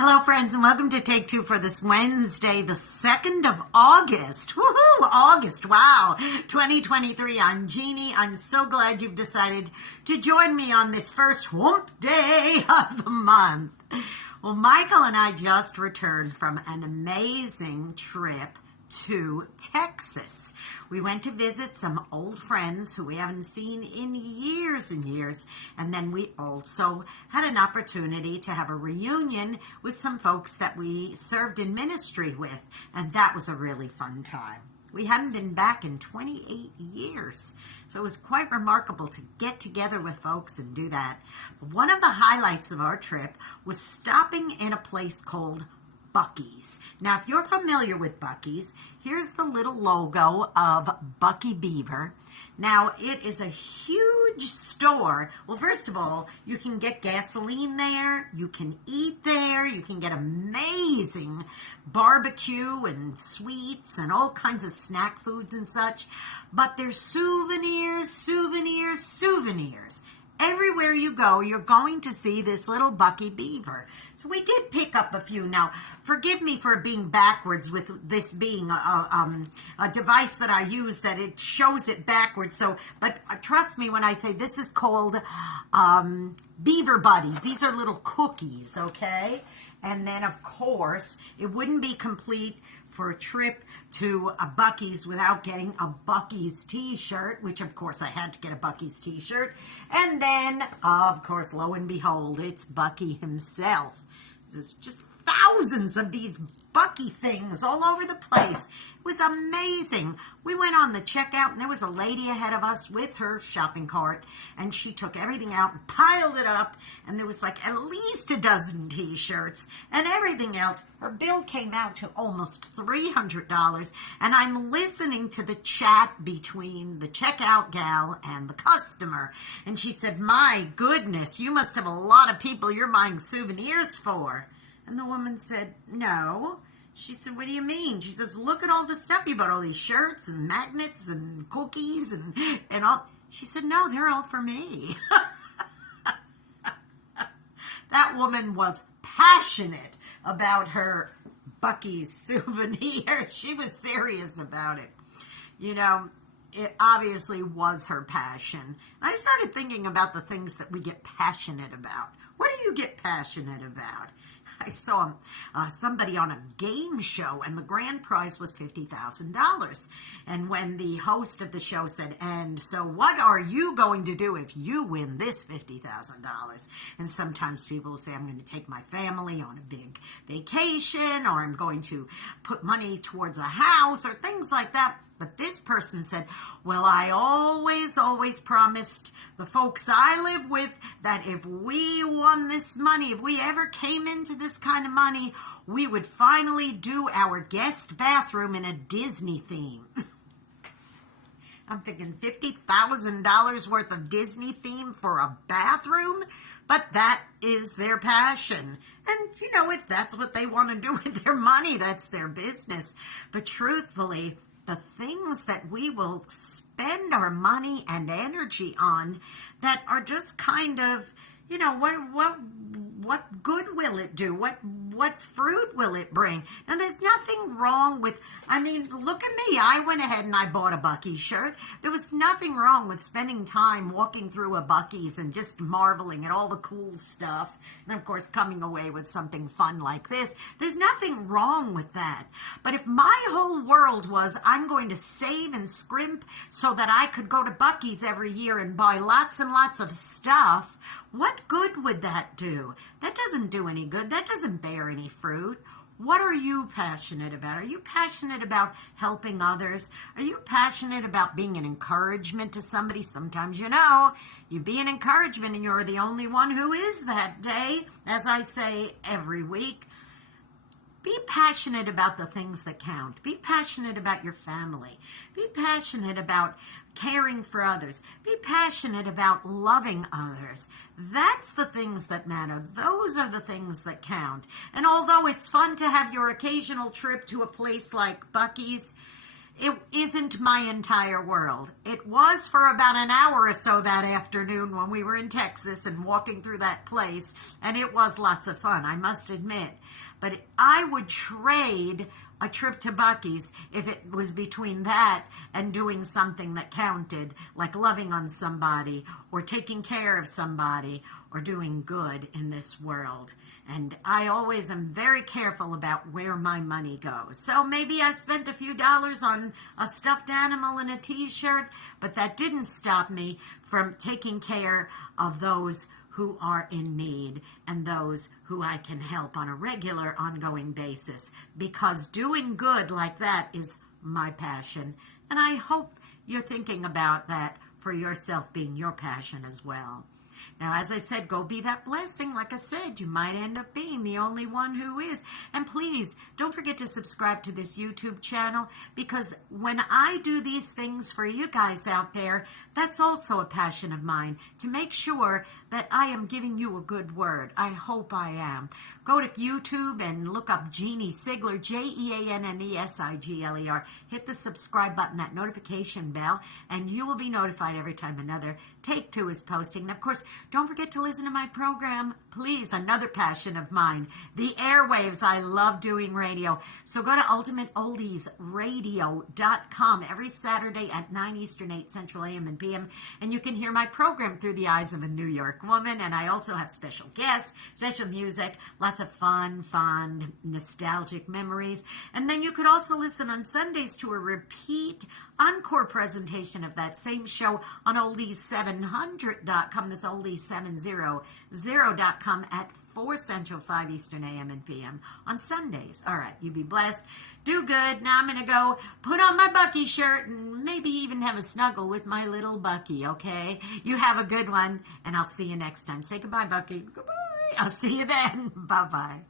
Hello, friends, and welcome to Take Two for this Wednesday, the 2nd of August. Woohoo! August, wow, 2023. I'm Jeannie. I'm so glad you've decided to join me on this first whoop day of the month. Well, Michael and I just returned from an amazing trip to Texas. We went to visit some old friends who we haven't seen in years and years, and then we also had an opportunity to have a reunion with some folks that we served in ministry with, and that was a really fun time. We hadn't been back in 28 years, so it was quite remarkable to get together with folks and do that. One of the highlights of our trip was stopping in a place called Buc-ee's. Now, if you're familiar with Buc-ee's, here's the little logo of Bucky Beaver. Now, it is a huge store. Well, first of all, you can get gasoline there, you can eat there, you can get amazing barbecue and sweets and all kinds of snack foods and such. But there's souvenirs. Everywhere you go, you're going to see this little Bucky Beaver. So we did pick up a few. Now, forgive me for being backwards with this being a device that I use that it shows it backwards. So, but trust me when I say this is called Beaver Buddies. These are little cookies, okay? And then, of course, it wouldn't be complete for a trip to a Buc-ee's without getting a Buc-ee's t-shirt, which of course I had to get a Buc-ee's t-shirt. And then, of course, lo and behold, it's Bucky himself. There's just thousands of these Bucky things all over the place. It was amazing. We went on the checkout, and there was a lady ahead of us with her shopping cart, and she took everything out and piled it up, and there was like at least a dozen t-shirts and everything else. Her bill came out to almost $300, and I'm listening to the chat between the checkout gal and the customer, and she said, "My goodness, you must have a lot of people you're buying souvenirs for." And the woman said, "No." She said, "What do you mean?" She says, "Look at all the stuff you bought, all these shirts and magnets and cookies and all." She said, "No, they're all for me." That woman was passionate about her Buc-ee's souvenirs. She was serious about it. You know, it obviously was her passion. I started thinking about the things that we get passionate about. What do you get passionate about? I saw somebody on a game show, and the grand prize was $50,000. And when the host of the show said, "And so what are you going to do if you win this $50,000? And sometimes people will say, "I'm going to take my family on a big vacation," or "I'm going to put money towards a house," or things like that. But this person said, "Well, I always promised the folks I live with that if we won this money, if we ever came into this kind of money, we would finally do our guest bathroom in a Disney theme." I'm thinking $50,000 worth of Disney theme for a bathroom? But that is their passion. And, you know, if that's what they want to do with their money, that's their business. But truthfully, the things that we will spend our money and energy on that are just kind of, you know, what good will it do? What fruit will it bring? Now, there's nothing wrong with, I mean, look at me. I went ahead and I bought a Buc-ee's shirt. There was nothing wrong with spending time walking through a Buc-ee's and just marveling at all the cool stuff. And, of course, coming away with something fun like this. There's nothing wrong with that. But if my whole world was, I'm going to save and scrimp so that I could go to Buc-ee's every year and buy lots and lots of stuff, what good would that do? That doesn't do any good. That doesn't bear any fruit. What are you passionate about? Are you passionate about helping others? Are you passionate about being an encouragement to somebody? Sometimes, you know, you be an encouragement and you're the only one who is that day, as I say every week. Be passionate about the things that count. Be passionate about your family. Be passionate about caring for others. Be passionate about loving others. That's the things that matter. Those are the things that count. And although it's fun to have your occasional trip to a place like Buc-ee's, it isn't my entire world. It was for about an hour or so that afternoon when we were in Texas and walking through that place, and it was lots of fun, I must admit. But I would trade a trip to Buc-ee's if it was between that and doing something that counted, like loving on somebody or taking care of somebody or doing good in this world. And I always am very careful about where my money goes. So maybe I spent a few dollars on a stuffed animal and a t-shirt, but that didn't stop me from taking care of those who are in need and those who I can help on a regular, ongoing basis, because doing good like that is my passion. And I hope you're thinking about that for yourself being your passion as well. Now, as I said, go be that blessing. Like I said, you might end up being the only one who is. And please, don't forget to subscribe to this YouTube channel, because when I do these things for you guys out there, that's also a passion of mine, to make sure that I am giving you a good word. I hope I am. Go to YouTube and look up Jeanne Sigler, Jeanne-Sigler. Hit the subscribe button, that notification bell, and you will be notified every time another Take Two is posting. And of course, don't forget to listen to my program, please, another passion of mine, the airwaves. I love doing radio. So go to ultimateoldiesradio.com every Saturday at 9 Eastern, 8 Central AM and PM, and you can hear my program through the eyes of a New York woman. And I also have special guests, special music, lots of fun, nostalgic memories. And then you could also listen on Sundays to a repeat encore presentation of that same show on oldies700.com. That's oldies700.com at 4 Central, 5 Eastern AM and PM on Sundays. All right, you be blessed. Do good. Now I'm going to go put on my Buc-ee shirt and maybe even have a snuggle with my little Buc-ee, okay? You have a good one, and I'll see you next time. Say goodbye, Buc-ee. Goodbye. I'll see you then. Bye-bye.